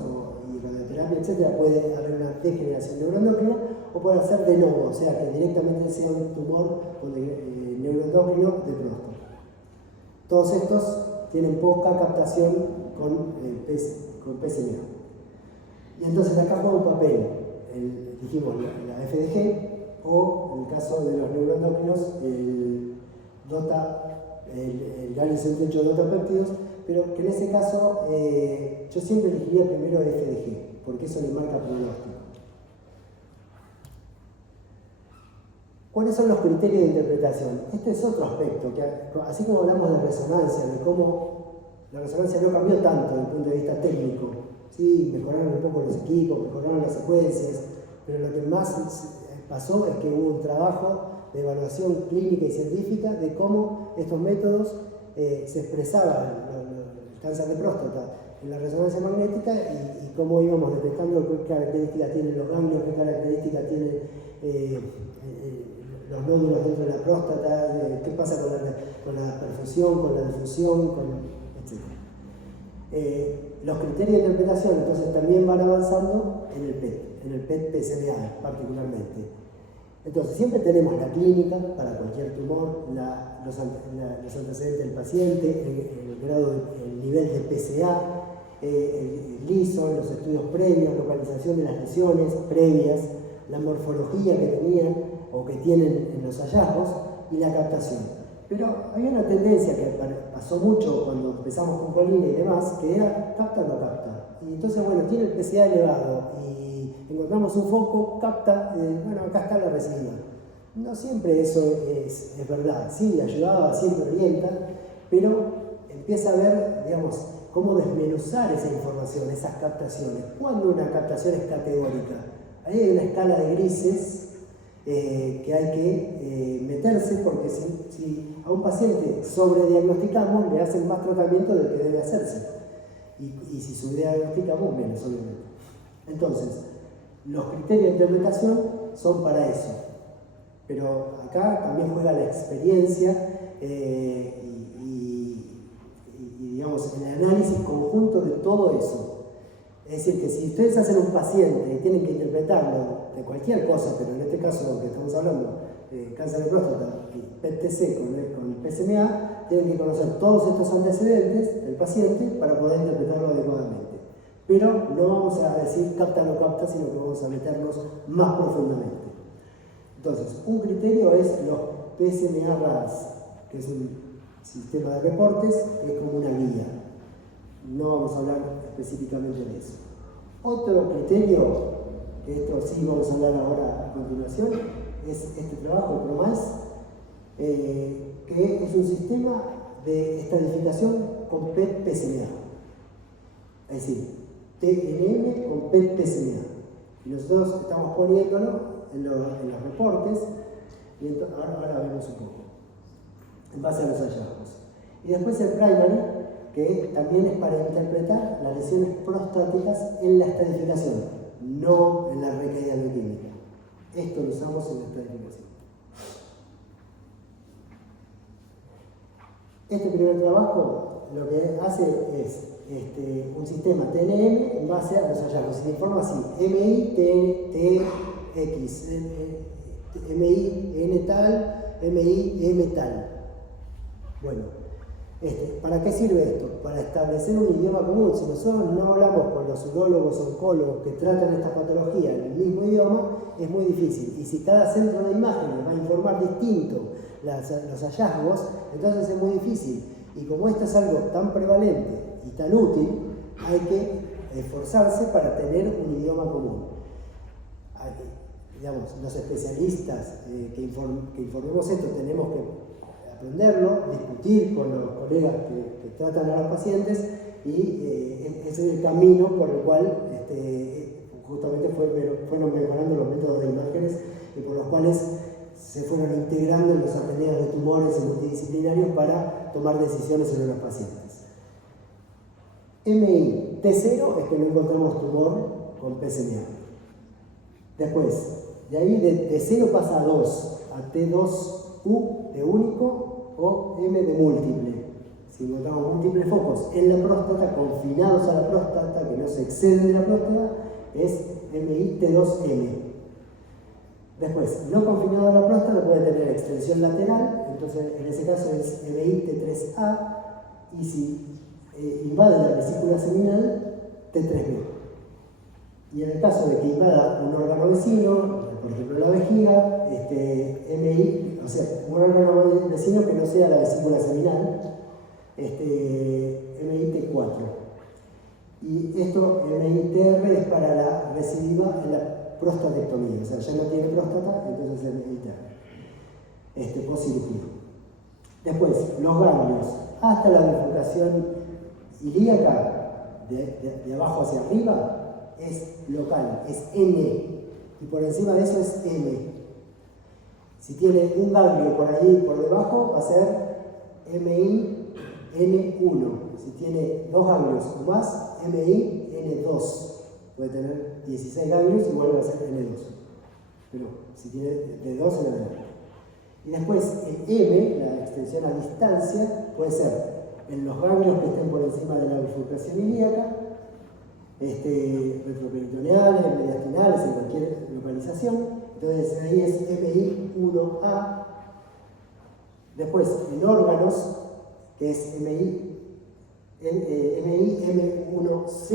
y radioterapia, etc., puede haber una degeneración neuroendocrina, o puede ser de novo, o sea, que directamente sea un tumor neuroendocrino de próstata. Todos estos tienen poca captación con PSMA. Y entonces acá juega un papel, dijimos, la FDG, o en el caso de los neuroendocrinos, el galio 68 dotapéptidos, pero que en ese caso yo siempre elegiría primero FDG, porque eso le marca pronóstico. ¿Cuáles son los criterios de interpretación? Este es otro aspecto, que así como hablamos de resonancia, de cómo la resonancia no cambió tanto desde el punto de vista técnico, sí, mejoraron un poco los equipos, mejoraron las secuencias, pero lo que más pasó es que hubo un trabajo de evaluación clínica y científica de cómo estos métodos se expresaban el cáncer de próstata en la resonancia magnética y cómo íbamos detectando qué características tienen los ganglios, qué características tienen los nódulos dentro de la próstata, qué pasa con la perfusión, con la difusión, etc. Los criterios de interpretación entonces también van avanzando en el PET PSMA particularmente. Entonces siempre tenemos la clínica para cualquier tumor, los antecedentes del paciente, el nivel de PSA, el LISO, los estudios previos, localización de las lesiones previas, la morfología que tenían o que tienen en los hallazgos y la captación. Pero había una tendencia que pasó mucho cuando empezamos con colina y demás, que era capta o no capta. Y entonces, bueno, tiene el PSA elevado y encontramos un foco, capta, bueno, acá está la residual. No siempre eso es verdad. Sí, ayudaba, siempre orienta, pero empieza a ver, digamos, cómo desmenuzar esa información, esas captaciones. ¿Cuándo una captación es categórica? Ahí hay una escala de grises que hay que meterse, porque si a un paciente sobrediagnosticamos, le hacen más tratamiento del que debe hacerse. Y si subdiagnosticamos, menos, obviamente. Entonces, los criterios de interpretación son para eso. Pero acá también juega la experiencia digamos, el análisis conjunto de todo eso. Es decir, que si ustedes hacen un paciente y tienen que interpretarlo de cualquier cosa, pero en este caso que estamos hablando, cáncer de próstata y PET-TC con el PSMA, tienen que conocer todos estos antecedentes del paciente para poder interpretarlo adecuadamente. Pero no vamos a decir capta o no capta, sino que vamos a meternos más profundamente. Entonces, un criterio es los PSMA-RAS, que es un sistema de reportes, que es como una guía. No vamos a hablar específicamente de eso. Otro criterio, que esto sí vamos a hablar ahora a continuación, es este trabajo, PROMAS, que es un sistema de estadificación con PET-PSMA. Es decir, TNM con PET-PSMA. Y nosotros estamos poniéndolo en los reportes, y entonces, ahora vemos un poco, en base a los hallazgos. Y después el primary, que también es para interpretar las lesiones prostáticas en la estadificación, no en la recaída bioquímica. Esto lo usamos en la estadificación. Este primer trabajo lo que hace es un sistema TNM en base a los hallazgos. Se informa así: MI, TX, MI, N tal, MI, M tal. Bueno, ¿para qué sirve esto? Para establecer un idioma común. Si nosotros no hablamos con los urólogos o oncólogos que tratan esta patología en el mismo idioma, es muy difícil. Y si cada centro de imágenes va a informar distinto los hallazgos, entonces es muy difícil. Y como esto es algo tan prevalente y tan útil, hay que esforzarse para tener un idioma común. Digamos, los especialistas que informemos esto tenemos que aprenderlo, discutir con los colegas que tratan a los pacientes, y ese es el camino por el cual justamente fueron mejorando los métodos de imágenes y por los cuales se fueron integrando en los ateneos de tumores y multidisciplinarios para tomar decisiones sobre los pacientes. MI, T0 es que no encontramos tumor con PSMA. Después, de ahí de 0 pasa a 2, a T2U de único o M de múltiple. Si encontramos múltiples focos en la próstata, confinados a la próstata, que no se exceden de la próstata, es MI T2M. Después, no confinado a la próstata puede tener extensión lateral, entonces en ese caso es MI T3A, y si invade la vesícula seminal, T3B. Y en el caso de que invada un órgano vecino, por ejemplo la vejiga, MI, o sea, un órgano vecino que no sea la vesícula seminal, MI T4. Y esto, MI TR, es para la recidiva en la prostatectomía, o sea, ya no tiene próstata, entonces es MI TR, post-cirugía. Después, los ganglios, hasta la bifurcación ilíaca, de abajo hacia arriba, es local, es N, y por encima de eso es M. Si tiene un ganglio por ahí por debajo, va a ser MIN1. Si tiene dos ganglios o más, MIN2. Puede tener 16 ganglios y vuelve a ser N2. Pero si tiene de 2 en adelante. Y después el M, la extensión a distancia, puede ser en los ganglios que estén por encima de la bifurcación ilíaca, retroperitoneales, mediastinales, en cualquier localización. Entonces ahí es MI1A. Después en órganos, que es MI-M1C.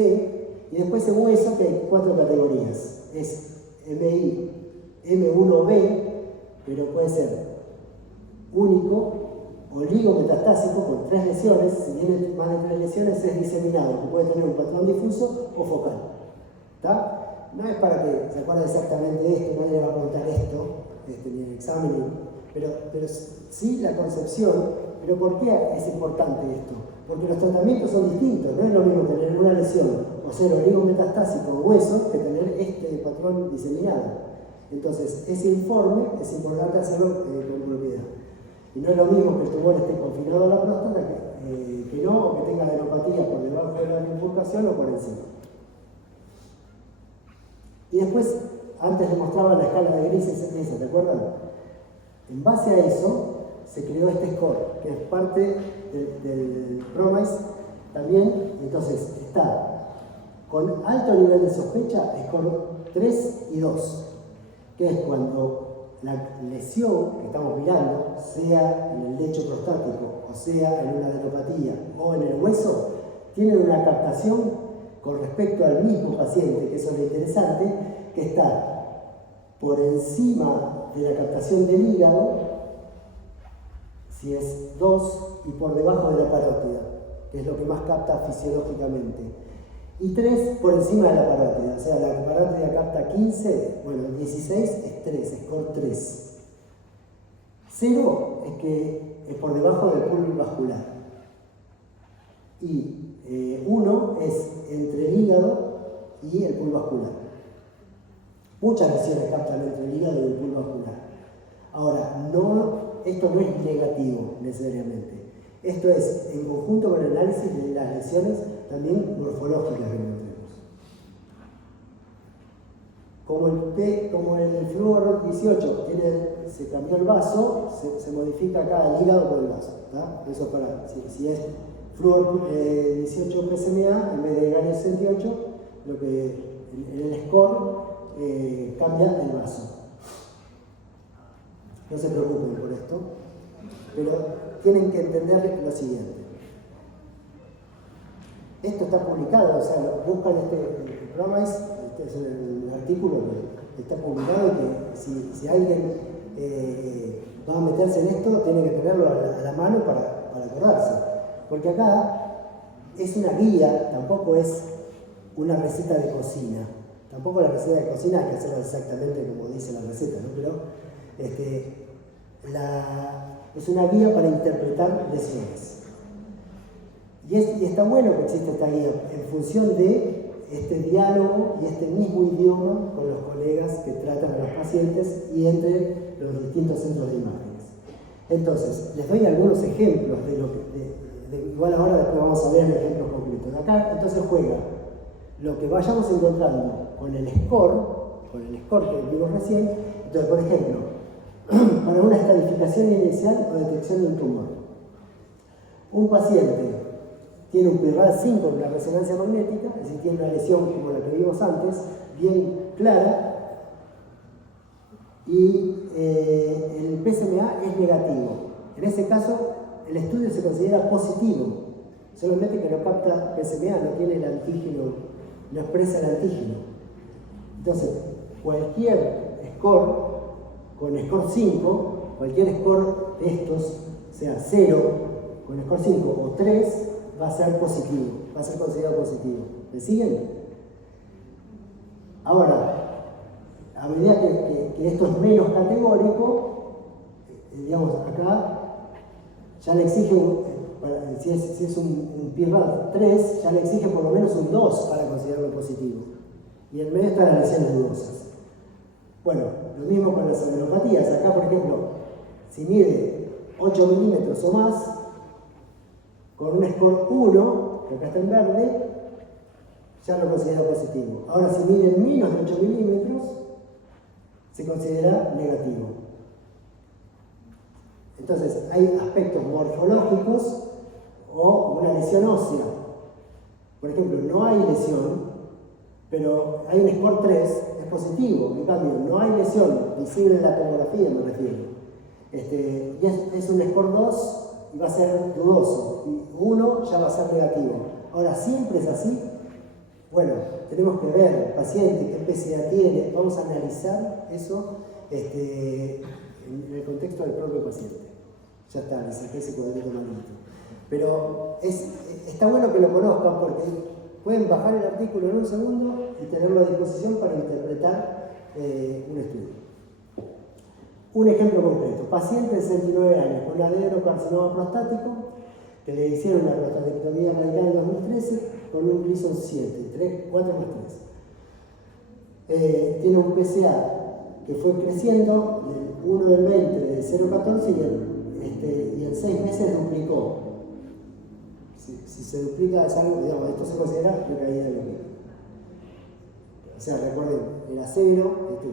Y después en hueso, que hay 4 categorías. Es M1B, pero puede ser único, oligometastásico con 3 lesiones. Si tiene más de 3 lesiones es diseminado, que puede tener un patrón difuso o focal. ¿Está? No es para que se acuerde exactamente de esto, nadie le va a preguntar esto, ni en el examen, pero sí la concepción. ¿Pero por qué es importante esto? Porque los tratamientos son distintos. No es lo mismo tener una lesión o ser oligometastásico en hueso que tener este patrón diseminado. Entonces, ese informe es importante hacerlo con propiedad. Y no es lo mismo que el tumor esté confinado a la próstata que no, o que tenga adenopatía por debajo de la bifurcación o por encima. Y después, antes les mostraba la escala de grises esa, ¿te acuerdan? En base a eso, se creó este score, que es parte del PROMISE también. Entonces, está con alto nivel de sospecha, score 3 y 2, que es cuando la lesión que estamos mirando, sea en el lecho prostático, o sea en una adenopatía, o en el hueso, tiene una captación con respecto al mismo paciente, que eso es lo interesante, que está por encima de la captación del hígado, si es 2, y por debajo de la parótida, que es lo que más capta fisiológicamente. Y 3 por encima de la parótida, o sea, la parótida capta 15, bueno, 16 es 3, score 3. 0 es que es por debajo del bulbo vascular. Y 1 es entre el hígado y el bulbo vascular. Muchas lesiones captan entre el hígado y el bulbo vascular. Ahora, esto no es negativo necesariamente. Esto es en conjunto con el análisis de las lesiones también morfológicas que encontremos. Como el flúor 18 se cambió el vaso, se modifica acá el hígado por el vaso. ¿Tá? Eso para, si es flúor 18 PSMA en vez de galio 68, lo que en el score cambia el vaso. No se preocupen por esto, pero tienen que entender lo siguiente. Esto está publicado, o sea, buscan el PROMISE, este es el artículo que está publicado, y que si alguien va a meterse en esto, tiene que tenerlo a la mano para acordarse. Porque acá es una guía, tampoco es una receta de cocina. Tampoco la receta de cocina hay que hacerla exactamente como dice la receta, ¿no? Pero es una guía para interpretar lesiones. Y está bueno que exista esta guía en función de este diálogo y este mismo idioma con los colegas que tratan a los pacientes y entre los distintos centros de imágenes. Entonces, les doy algunos ejemplos de lo que, igual ahora después vamos a ver ejemplos concretos. Acá entonces juega lo que vayamos encontrando con el score que vimos recién. Entonces, por ejemplo, para una estadificación inicial o detección de un tumor, un paciente tiene un PIRAD 5 en la resonancia magnética, es decir, tiene una lesión como la que vimos antes, bien clara, y el PSMA es negativo. En ese caso, el estudio se considera positivo, solamente que no capta PSMA, no tiene el antígeno, no expresa el antígeno. Entonces, cualquier score con score 5, cualquier score de estos, sea 0 con score 5 o 3, va a ser positivo, va a ser considerado positivo. ¿Me siguen? Ahora, a medida que esto es menos categórico, digamos, acá ya le exige, si es un PIRAD 3, ya le exige por lo menos un 2 para considerarlo positivo. Y en medio están las lesiones dudosas. Bueno, lo mismo con las adenopatías. Acá, por ejemplo, si mide 8 milímetros o más, con un score 1, que acá está en verde, ya lo considera positivo. Ahora, si mide menos de 8 milímetros, se considera negativo. Entonces, hay aspectos morfológicos o una lesión ósea. Por ejemplo, no hay lesión, pero hay un score 3, es positivo. En cambio, no hay lesión visible en la tomografía, me refiero. Y es un score 2 y va a ser dudoso. Y 1 ya va a ser negativo. Ahora, ¿siempre es así? Bueno, tenemos que ver el paciente, qué PSA tiene. Vamos a analizar eso en el contexto del propio paciente. Ya está, le saqué ese cuadrito malito. Pero está bueno que lo conozcan porque pueden bajar el artículo en un segundo y tenerlo a disposición para interpretar un estudio. Un ejemplo concreto. Paciente de 69 años con adenocarcinoma prostático que le hicieron una prostatectomía radical en 2013 con un Gleason 7, 4 más 3. Tiene un PSA que fue creciendo del 1 del 20 de 0,14 y en 6 meses duplicó. Si se duplica es algo, digamos, esto se considera recaída bioquímica. O sea, recuerden, era 0,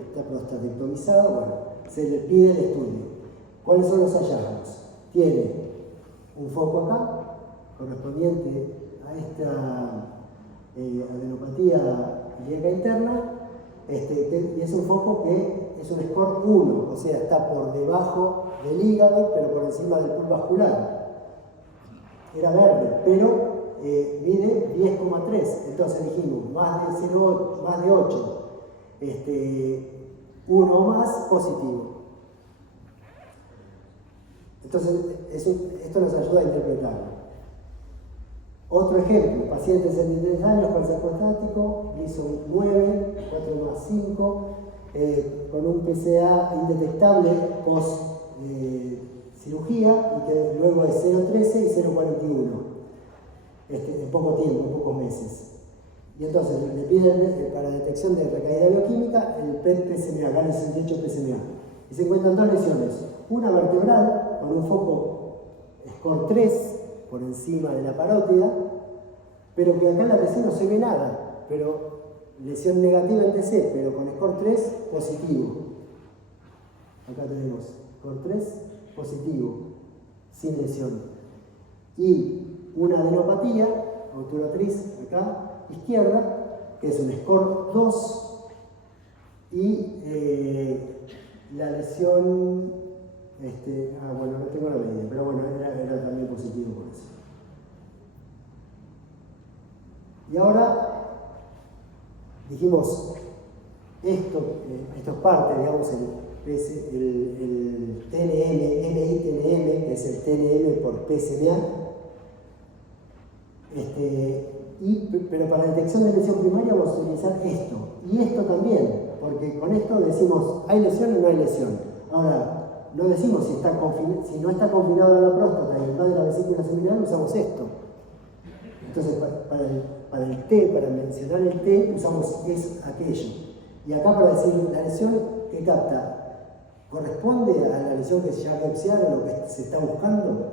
está prostatectomizado, bueno, se le pide el estudio. ¿Cuáles son los hallazgos? Tiene un foco acá, correspondiente a esta adenopatía ilíaca interna, y es un foco que es un score 1, o sea, está por debajo del hígado, pero por encima del pool vascular. Era verde, pero mide 10,3, entonces dijimos más de 0, más de 8, 1 o más, positivo. Entonces, esto nos ayuda a interpretarlo. Otro ejemplo, paciente de 73 años, cáncer prostático, Gleason 9, 4 más 5, con un PSA indetectable post cirugía y que luego es 0,13 y 0,41 en poco tiempo, en pocos meses. Y entonces le piden para detección de recaída bioquímica el PET-PSMA, GAN 68 PSMA. Y se encuentran dos lesiones, una vertebral con un foco score 3 por encima de la parótida, pero que acá en la TC no se ve nada, pero lesión negativa en TC, pero con score 3 positivo. Acá tenemos score 3 positivo, sin lesión. Y una adenopatía obturatriz acá, izquierda, que es un score 2 y la lesión, bueno, no tengo la medida, pero bueno, era también positivo por eso. Y ahora dijimos, esto es parte, digamos, el TNM, MITNM, que es el TNM por PSMA, pero para detección de lesión primaria vamos a utilizar esto, y esto también, porque con esto decimos, ¿hay lesión o no hay lesión? Ahora, no decimos si no está confinado a la próstata y invade la vesícula seminal, usamos esto. Entonces, para el T, para mencionar el T, usamos aquello. Y acá para decir la lesión que capta, ¿corresponde a la lesión que se llama biopsiar o lo que se está buscando?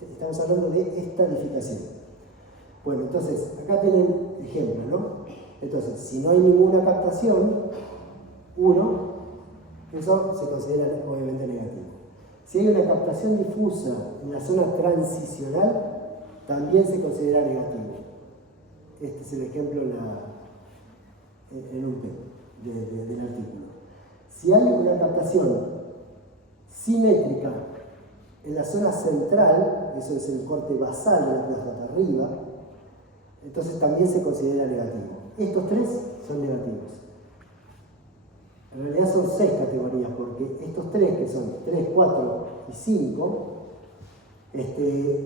Estamos hablando de estadificación. Bueno, entonces, acá tienen ejemplo, ¿no? Entonces, si no hay ninguna captación, 1, eso se considera obviamente negativo. Si hay una captación difusa en la zona transicional, también se considera negativo. Este es el ejemplo en un P del artículo. Si hay una captación simétrica en la zona central, eso es el corte basal de la próstata arriba, entonces también se considera negativo. Estos 3 son negativos. En realidad son 6 categorías, porque estos 3, que son 3, 4 y 5,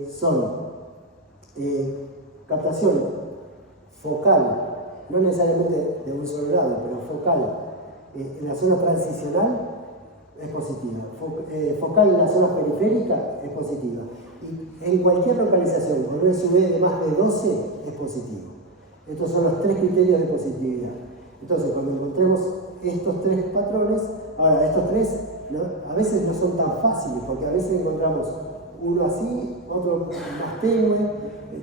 son captación focal, no necesariamente de un solo grado, pero focal en la zona transicional es positiva, focal en la zona periférica es positiva, y en cualquier localización con un SUV de más de 12 es positivo. Estos son los 3 criterios de positividad. Entonces, cuando encontremos estos tres patrones, ahora estos tres, ¿no?, a veces no son tan fáciles, porque a veces encontramos uno así, otro más tenue,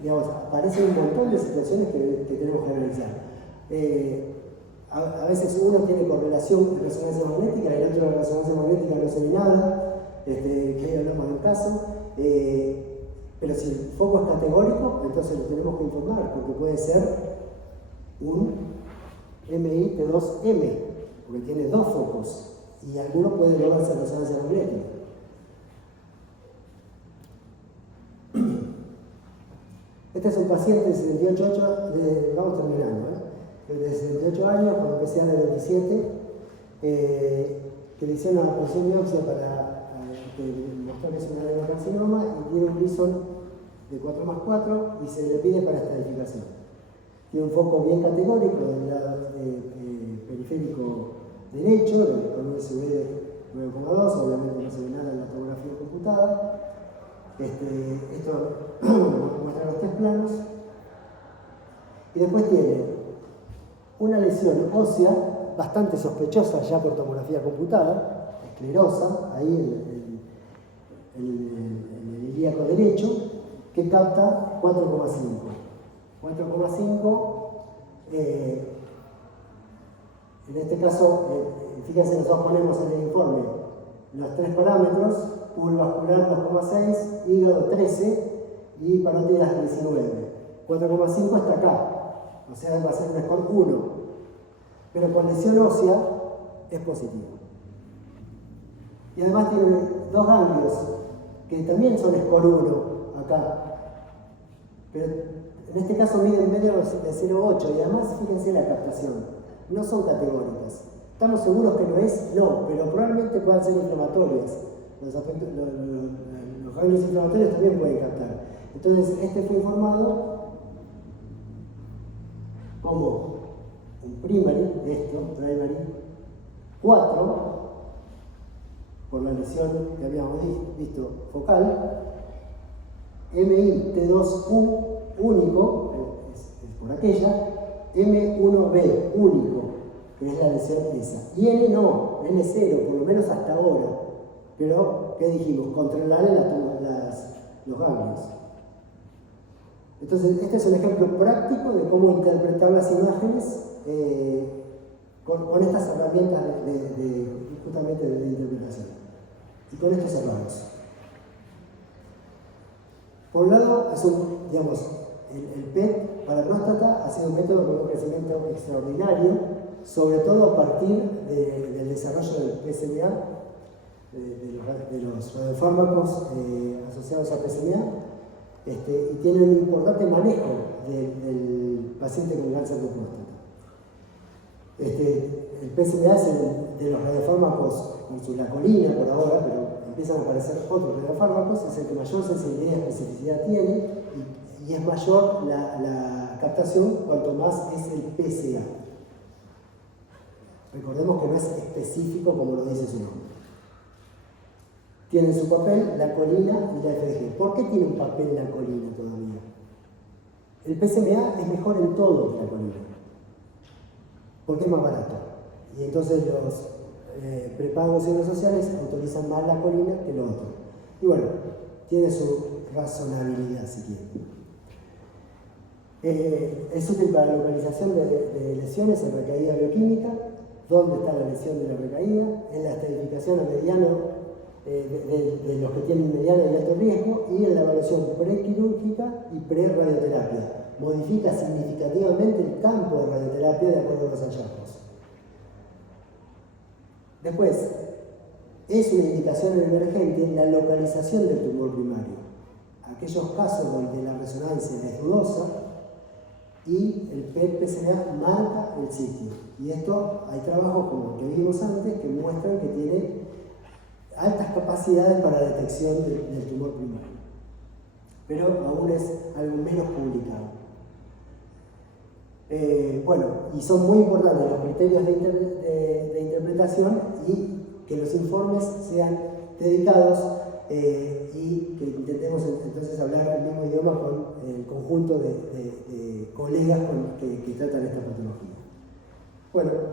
digamos, aparecen un montón de situaciones que tenemos que analizar. A veces uno tiene correlación de resonancia magnética, el otro de resonancia magnética no se ve nada, que ahí hablamos del caso, pero si el foco es categórico, entonces lo tenemos que informar, porque puede ser un MI-T2M, porque tiene dos focos, y alguno puede no verse resonancia magnética. Este es un paciente de 78 años, vamos terminando, de 78 años, con PCA de 27, que le hicieron una punción biopsia para que mostró que es un adenocarcinoma y tiene un Gleason de 4+4 y se le pide para estadificación. Tiene un foco bien categórico del lado periférico derecho, con un SB de 9,2, obviamente no se ve nada en la tomografía computada. Esto muestra los tres planos. Y después tiene una lesión ósea bastante sospechosa ya por tomografía computada, esclerosa, ahí en el ilíaco derecho, que capta 4,5. 4,5, en este caso, fíjense, nosotros ponemos en el informe los tres parámetros: público vascular 2,6, hígado 13 y parótidas 19. 4,5 está acá, o sea, va a ser un score 1, pero con lesión ósea es positivo. Y además tiene dos ganglios que también son score 1 acá, pero en este caso miden medio de 0,8 y además fíjense la captación, no son categóricas. ¿Estamos seguros que no es? No, pero probablemente puedan ser inflamatorias. Los ganglios inflamatorios también pueden captar. Entonces, este fue informado como un primary, primary 4, por la lesión que habíamos visto focal, MI T2U único, es por aquella, M1B único, que es la lesión esa. Y N no, N0, por lo menos hasta ahora. Pero, ¿qué dijimos? Controlar los ganglios. Entonces, este es un ejemplo práctico de cómo interpretar las imágenes con estas herramientas justamente de interpretación. Y con esto cerramos. Por un lado, es el PET para próstata ha sido un método con un crecimiento extraordinario, sobre todo a partir del desarrollo del PSMA, de los radiofármacos asociados a PSMA, y tiene un importante manejo del paciente con cáncer de próstata. El PSMA es de los radiofármacos con su lacolina por ahora, pero empiezan a aparecer otros radiofármacos, es el que mayor sensibilidad y especificidad tiene, y es mayor la captación cuanto más es el PSA. Recordemos que no es específico como lo dice su nombre. Tiene en su papel la colina y la FDG. ¿Por qué tiene un papel la colina todavía? El PSMA es mejor en todo que la colina, porque es más barato. Y entonces los prepagos y los sociales autorizan más la colina que lo otro. Y bueno, tiene su razonabilidad si quieren. Es útil para la localización de lesiones en recaída bioquímica, dónde está la lesión de la recaída, en la estratificación a mediano de los que tienen mediano y alto riesgo, y en la evaluación prequirúrgica y pre-radioterapia. Modifica significativamente el campo de radioterapia de acuerdo a los hallazgos. Después, es una indicación emergente en la localización del tumor primario. Aquellos casos donde la resonancia es dudosa y el PET-PSMA marca el sitio. Y esto, hay trabajos como el que vimos antes que muestran que tiene altas capacidades para detección del tumor primario. Pero aún es algo menos publicado. Y son muy importantes los criterios de interpretación y que los informes sean dedicados y que intentemos entonces hablar el mismo idioma con el conjunto de colegas que tratan esta patología. Bueno.